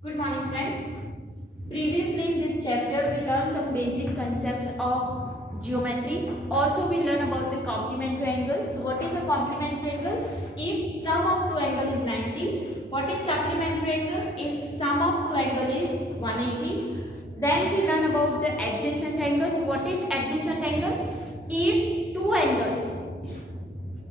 Good morning friends. Previously in this chapter we learned some basic concept of geometry. Also we learn about the complementary angles. So what is a complementary angle? If sum of two angle is 90. What is supplementary angle? If sum of two angle is 180. Then we learn about the adjacent angles. What is adjacent angle? If two angles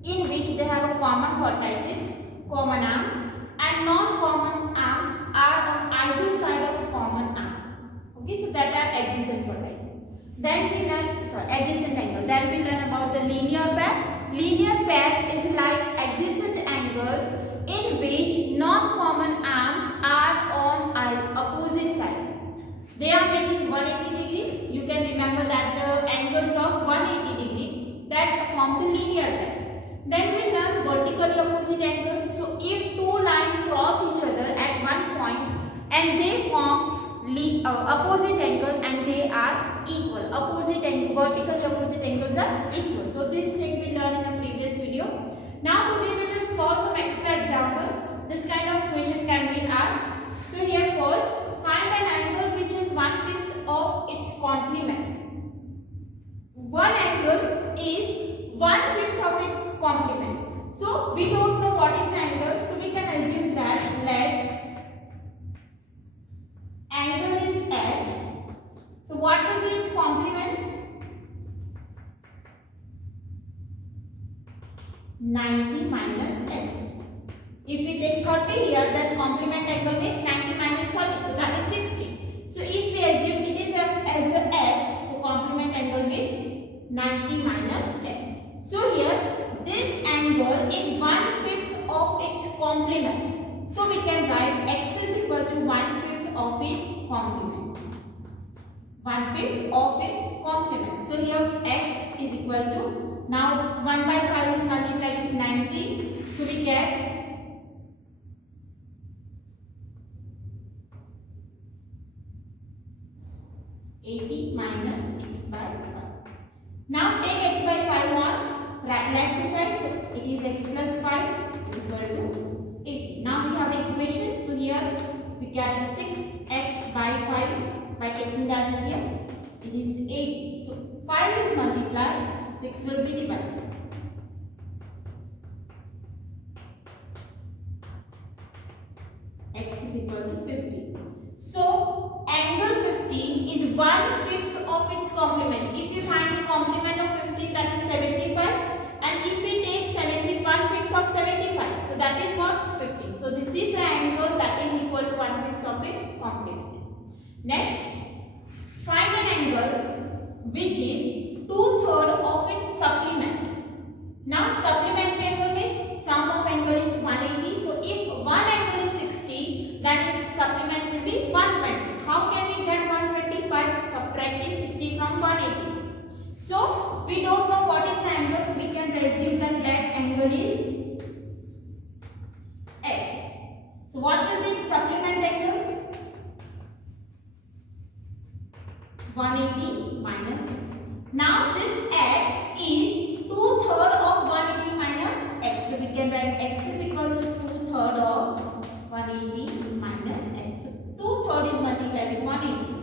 in which they have a common vertices, common arm, and non-common arms are on either side of common arm. Okay, so that are adjacent vertices. Then we learn, adjacent angle. Then we learn about the linear pair. Linear pair is like adjacent angle in which non-common arms are on opposite side. They are making 180 degree. You can remember that the angles of 180 degree that form the linear pair. Then we learn vertically opposite angle. So if two lines cross each other at one point and they form opposite angle and they are equal. Opposite angle, vertically opposite angles are equal. So this thing we learned in a previous video. Now today we will solve some extra example. This kind of question can be asked. So here first, find an angle which is 1/5 of its complement. One angle is 1/5 of its complement. So we don't know what is the angle. So we can assume that let angle is x. So what will be its complement? 90 minus x. If we take 30 here, then complement angle means 90 minus 30. So that is 60. So if we assume it is as a x, so complement angle means 90 minus x. So here this angle is 1/5 of its complement. So we can write x is equal to 1/5 of its complement. 1/5 of its complement. So here x is equal to, now 1/5 is multiplied with 90. So we get 80 minus x by 5. Now take x by 5 on left side. So it is x plus 5 is equal to 80. Now we have equation. So here we get 6x by 5 by taking the LCM. It is 80. So 5 is multiplied, 6 will be divided. X is equal to 50. So angle 15 is 1/5 of its complement. If you find the complement of 15, that is 75, and if we take 1/5 of 75, so that is what? 15. So this is an angle that is equal to 1/5 of its complement. Next, find an angle which is 2/3 of its supplement. Now supplementary angle means sum of angle is 180. So if one angle is 60, then its supplement will be 120. How can we get 120? By subtracting 60 from 180. So we don't know what is the angle, so we can assume that angle is x. So what will be the supplement angle? 180 minus x. Now this x is 2/3 of 180 minus x. So we can write x is equal to 2/3 of 180 minus x. So 2/3 is multiplied with 180.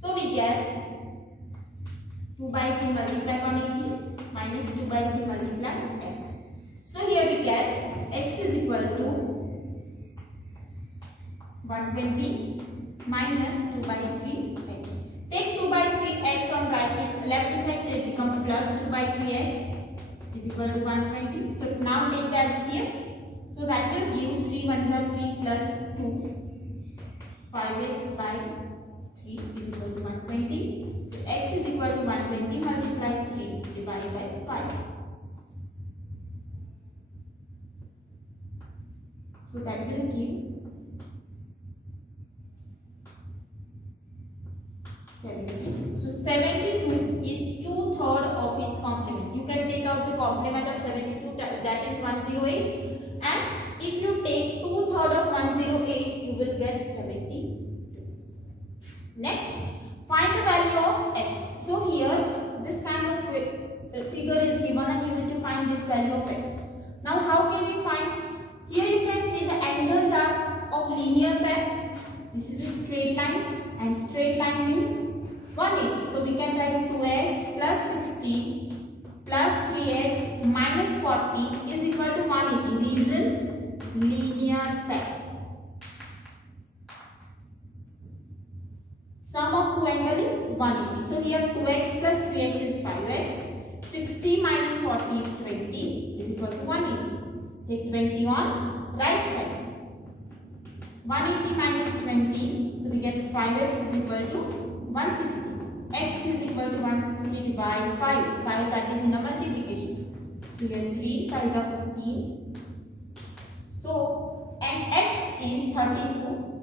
So we get 2 by 3 multiply 180 minus 2 by 3 multiply x. So here we get x is equal to 120 minus 2 by 3 x. Take 2 by 3 x on left side, so it becomes plus 2 by 3 x is equal to 120. So now take the LCM. So that will give 3 1s are 3 plus 2. 5x by 3 is equal to 120. So x is equal to 120 multiply 3 divided by 5. So that will give 70. So 72 is 2/3 of its complement. You can take out the complement of 72, that is 108. And if you take 2/3 of 108, you will get 72. Next, find the value of x. So here this kind of figure is given and you need to find this value of x. Now how can we find? Here you can see the angles are of linear pair. straight line and straight line means 180. So we can write 2x plus 60 plus 3x minus 40 is equal to 180. Reason, linear pair. Sum of two angles is 180. So here 2x plus 3x is 5x. 60 minus 40 is 20 is equal to 180. Take 20 on right side. 180 minus 20, so we get 5x is equal to 160. X is equal to 160 divided 5. 5 that is in a multiplication. So we get 3, 5 is a 15. So, and x is 32.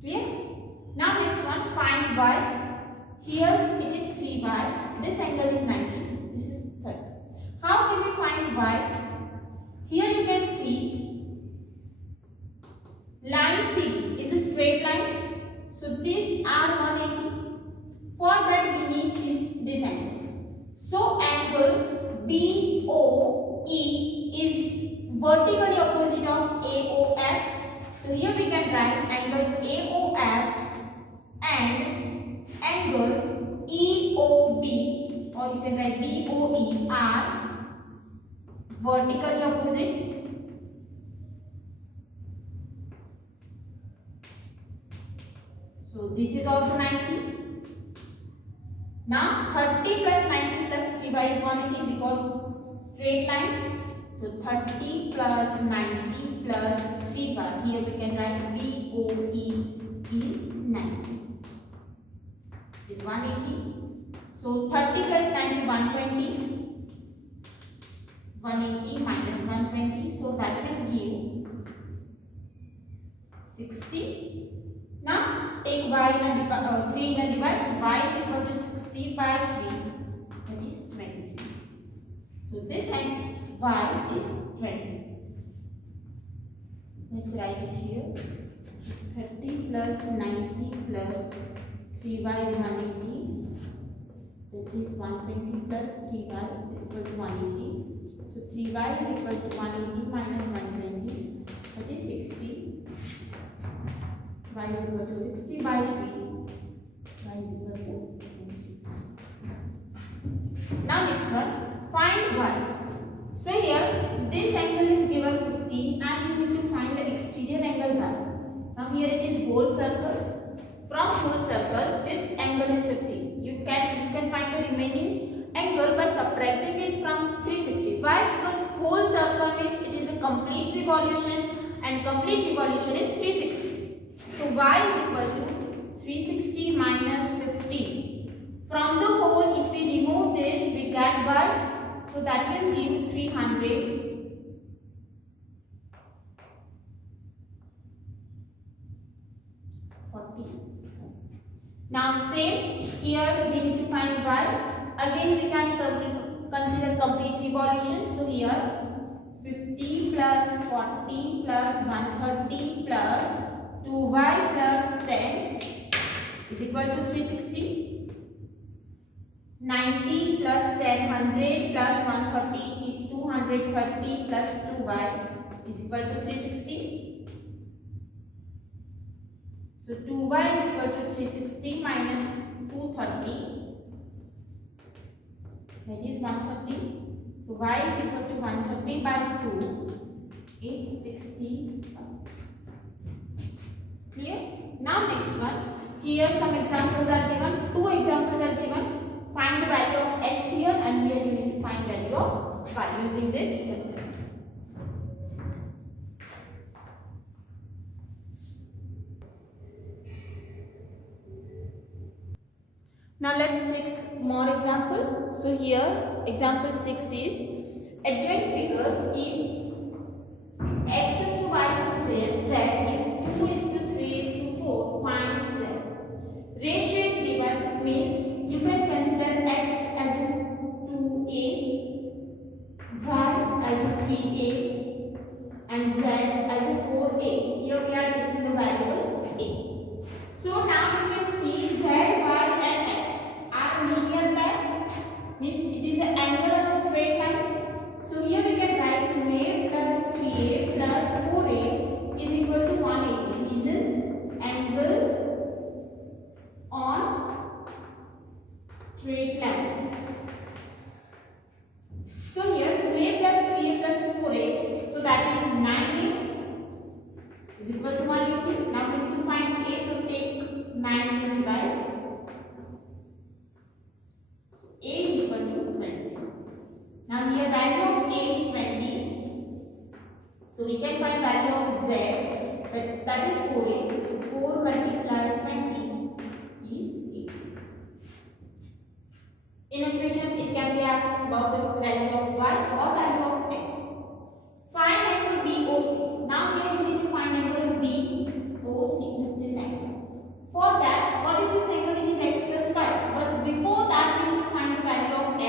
Clear? Now next one, find y. Here it is 3y. This angle is 90. This is 30. How can we find y? Here you can see line CD is a straight line. So this are 180. For that we need this angle. So angle BOE is vertically opposite of AOF. So here we can write angle AOF and angle EOB, or you can write BOE are vertically opposite. So this is also 90. Now 30 plus 90 plus 3y is 180 because straight line. So 30 plus 90 plus 3y. Here we can write BOE is 90. Is 180. So 30 plus 90 120. 180 minus 120. So that will give 60. Now take y in a 3 in a divide. So y is equal to 60 by 3. That is 20. So this and y is 20. Let's write it here. 30 plus 90 plus 3y is 180. That is 120 plus 3y is equal to 180. So 3y is equal to 180 minus 120. That is 60. Y is equal to 60 by 3. Y is equal to 20. Now next one, find y. So here this angle is given 15 and you need to find the exterior angle y. Now here it is whole circle. From whole circle this angle is 15. You can find the remaining angle by subtracting it from 360. Why? Because whole circle means it is a complete revolution and complete revolution is 360. So y is equal to 360 minus 15. From the whole, if we remove this, we get y. So that will give 340. Now same here we need to find y. Again we can consider complete revolution. So here 50 plus 40 plus 130 plus 2y plus 10 is equal to 360. 90 plus 10 100 plus 130 is 230 plus 2y is equal to 360. So 2y is equal to 360 minus 230, that is 130. So y is equal to 130 by 2 is 60. Clear? Now next one. Here some examples are given. 2 examples are given. Find the value of x here and here you need to find value of y using this concept. Now let's take more example. So here example 6 is adjoint figure. If x is to y is to z, z is 2 is to 3 is to 4, find z. Ratio is given means you can consider x as a 2a, y as a 3a and z as a 4a. Here we are taking the variable a. So now you can see z, y and x are linear pair, means it is an angle on a straight line. So here we can write 2a plus 3a plus 4a is equal to 180. Reason, angle value of z, that is 4a. So 4 multiplied 20 is 8. In a question, it can be asked about the value of y or value of x. Find angle BOC. Now here you need to find angle BOC, this angle. For that, what is this angle? It is x plus 5. But before that, we need to find the value of x.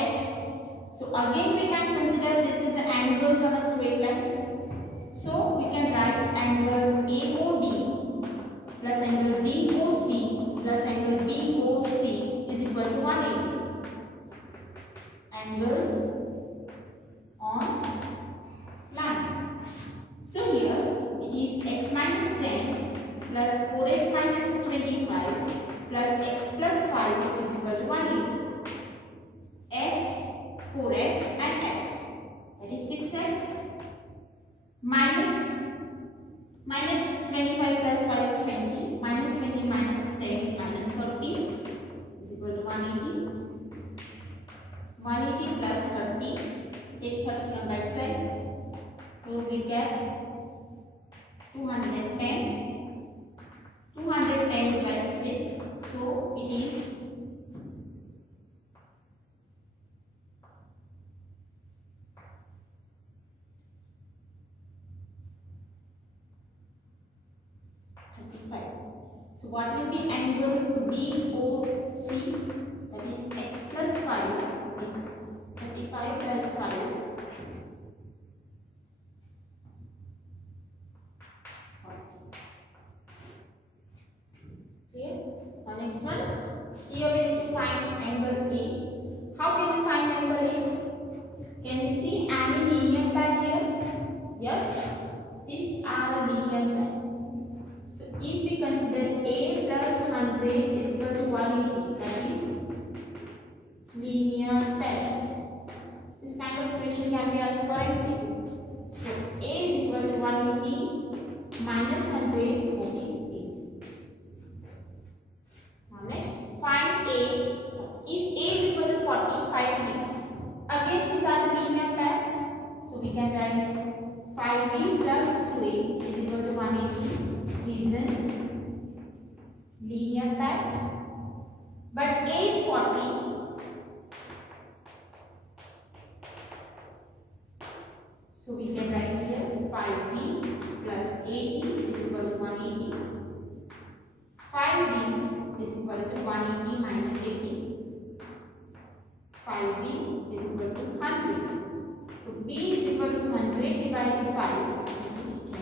So again, we can consider this is the angles on a straight line. So we can write angle AOD plus angle DOC plus angle BOC is equal to 180. Angles on line. So here it is x minus 10 plus 4x minus 25 plus x plus 5 is equal to 180. X, 4x and x, that is 6x minus 25 plus 5 is 20, minus 20 minus 10 is minus 30 is equal to 180. 180 plus 30, take 30 on that side, so we get 210. 210 divided 6, so it is 35. So what will be angle BOC? That is x plus 5 is 35 plus 5. Okay. Now next one. Here we need to find angle A. How can you find angle A? Can you see any linear pair here? Yes. These are a linear pair. So if we consider A plus 100 is equal to 180, that is linear pair. This kind of question can be asked for MCQ. So A is equal to 180 minus 100, that is 8. Now next, find A. So if A is equal to 40, find B. Again these are the linear pair. So we can write 5B plus 2A is equal to 180. Reason, linear pair. But A is 40. So we can write here 5B plus 80 is equal to 180. 5B is equal to 180 minus 80. 5B is equal to 100. So B is equal to 100 divided by 5. It is 20.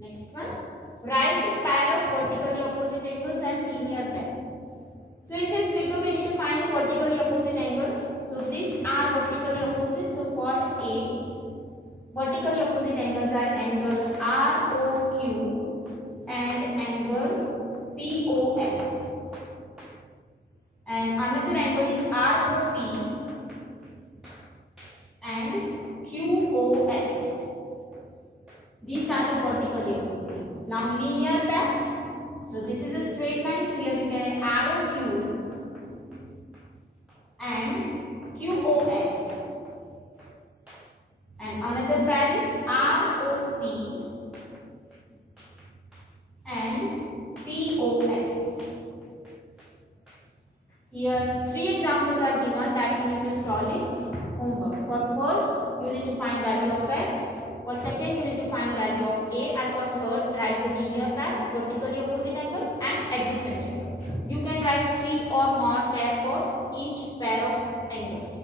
Next one. Write the pair of vertically opposite angles and linear pair. So in this figure we need to find the vertically opposite angle. So these are vertically opposite. So for A, vertically opposite angles are angle ROQ and angle POS. And another angle is ROP and QOS. These are the vertically opposite. Now linear pair. So this is a straight line. So here we can arrow Q and QOS. And another pair is ROP and POS. Here 3 examples are given that you need to solve it. Homework. For first, you need to find value of x. For second, you need to find value of A, and for third, write the linear pair, vertically opposite angle and adjacent angle. You can write 3 or more pair for each pair of angles.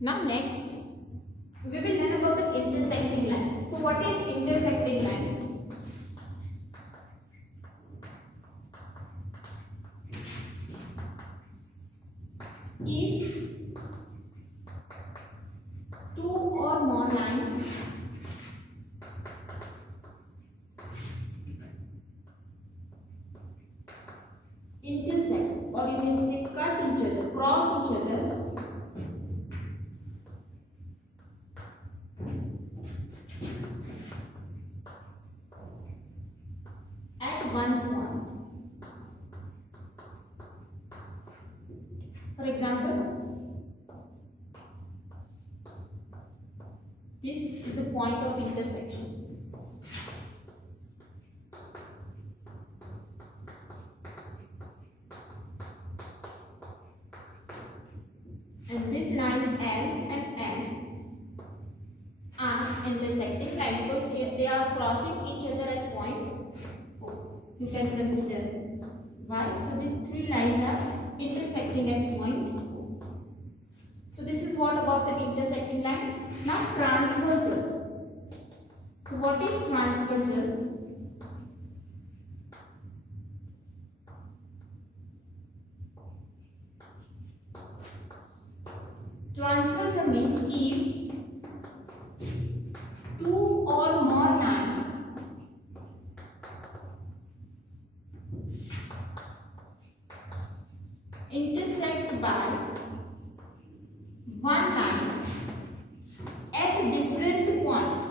Now next, we will learn about the intersecting line. So what is intersecting line? If 2 or more lines intersect, or you can say cut each other, cross each other, one point. For example, this is the point of intersection. And this line L and M are intersecting line because they are crossing each other at point O. You can consider why. So these three lines are intersecting at point O. So this is what about the intersecting line. Now transversal. So what is transversal? Transversal means if two or more lines intersect by one line at different point.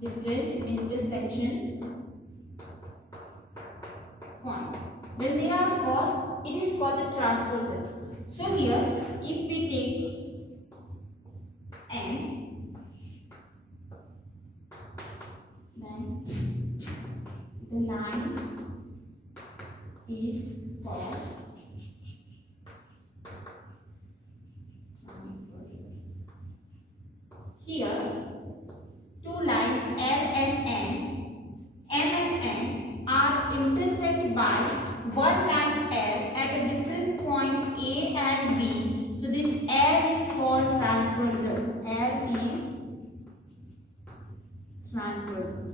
Different intersection point. Then they are called, it is called the transversal. So here, if we take N, then the line is called transversal. Here, two lines L and N, M and N are intersected by one line L at a different point A and B. So this L is called transversal. L is transversal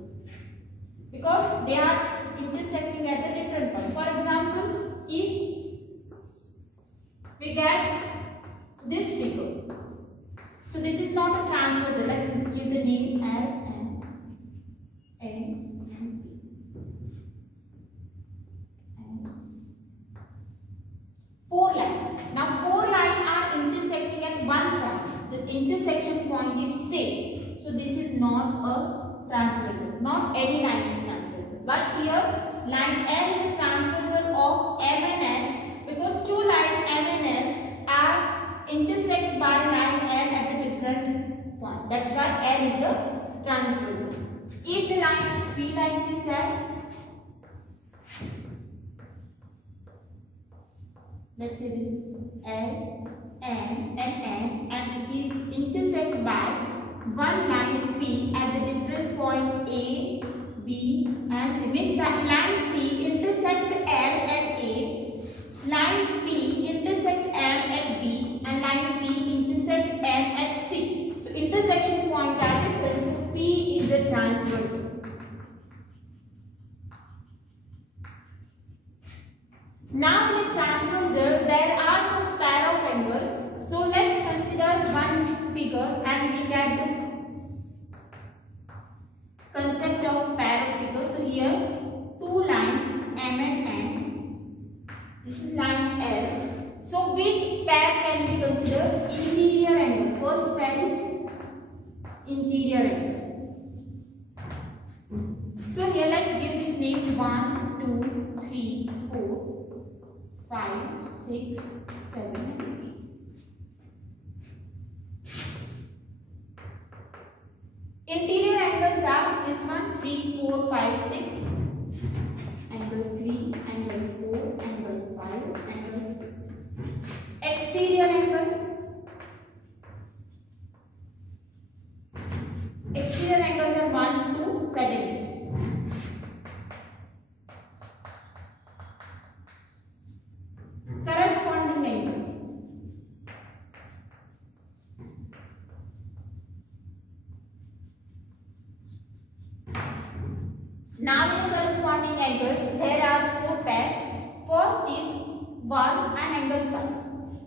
because they are intersecting at a different point. For example, if we get this figure, so this is not a transversal. Let's give the name L and N. Four lines. Now four lines are intersecting at one point. The intersection point is same. So this is not a transversal. Not any line is transversal. But here line L is a transversal of M and N because two lines M and N are intersect by line L at a different point. That's why L is a transversal. If the line P lines is there, let's say this is L, N and N and it is intersect by one line P at the different point A, B and C. Means that line P intersect L and A, line P intersect M and B and line P intersect M and C. So intersection point are different. So P is the transversal. Now in the transversal there are some pair of angles. So let's consider one figure and we get the concept of pair of figures. So here two lines M and N. This is line L. So which pair can we consider? Interior angle. First pair is interior angle. So here let's give this names 1, 2, 3, 4, 5, 6, 7 and 8. Interior angles are this one 3, 4, 5, 6. Angle 3, angle 4, angle 5, angle 6. Exterior angle. Exterior angles are 1, 2, 7, 8. Corresponding angle. Now in the corresponding angles, there are four pairs. First is 1 and angle 5.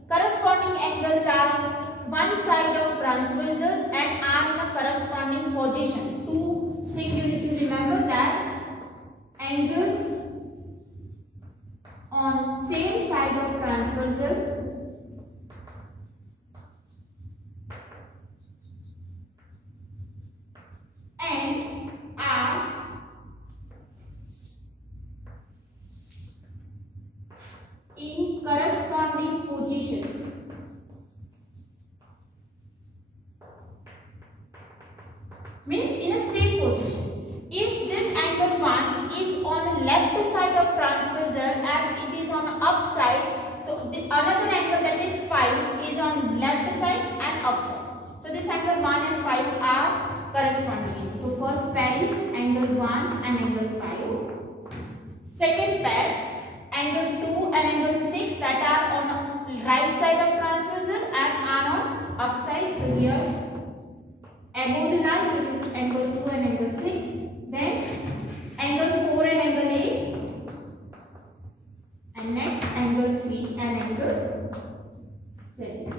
Corresponding angles are one side of transversal and are in a corresponding position. Two things you need to remember that angles on same side of transversal means in a same position. If this angle 1 is on the left side of transversal and it is on the up side, so the another angle that is 5 is on left side and up side. So this angle 1 and 5 are corresponding. So first pair is angle 1 and angle 5. Second pair, angle 2 and angle 6 that are on the right side of transversal and are on up side. So here above the line, so it is angle 2 and angle 6. Then angle 4 and angle 8. And next angle 3 and angle 7.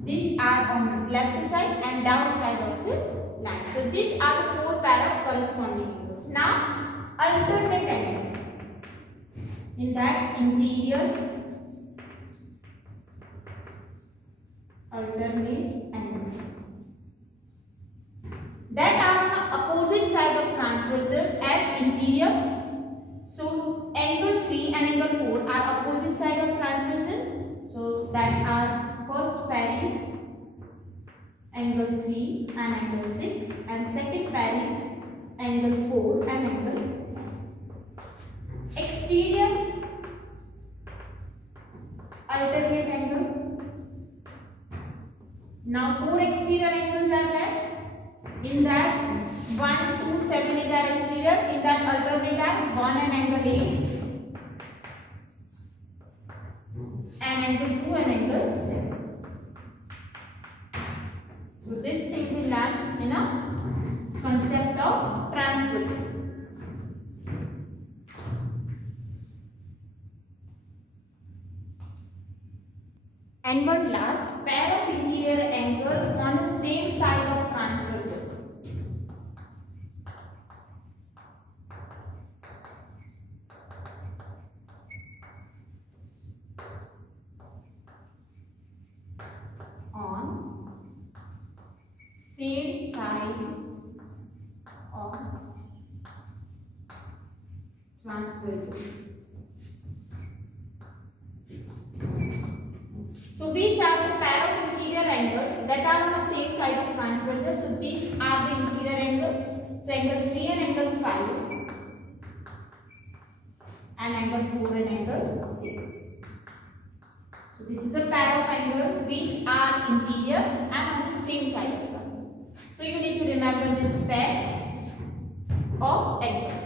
These are on the left side and down side of the line. So these are the 4 pair of corresponding angles. Now alternate angle. In that interior alternate angles that are on the opposite side of transversal as interior. So angle 3 and angle 4 are opposite side of transversal. So that are first pair is angle 3 and angle 6 and second pair is angle 4 and angle 5. Exterior alternate angle. Now 4 exterior angles are there. In that 1, 2, 7, 8 are exterior. In that alternate are 1 and angle 8 and angle 2 and angle 7. So this thing we learn in a concept of transversal. And one last, pair of interior angle on the same side of transversal. On same side of transversal. So which are the pair of interior angle that are on the same side of transversal? So these are the interior angle. So angle 3 and angle 5 and angle 4 and angle 6. So this is a pair of angle which are interior and on the same side of transversal. So you need to remember this pair of angles.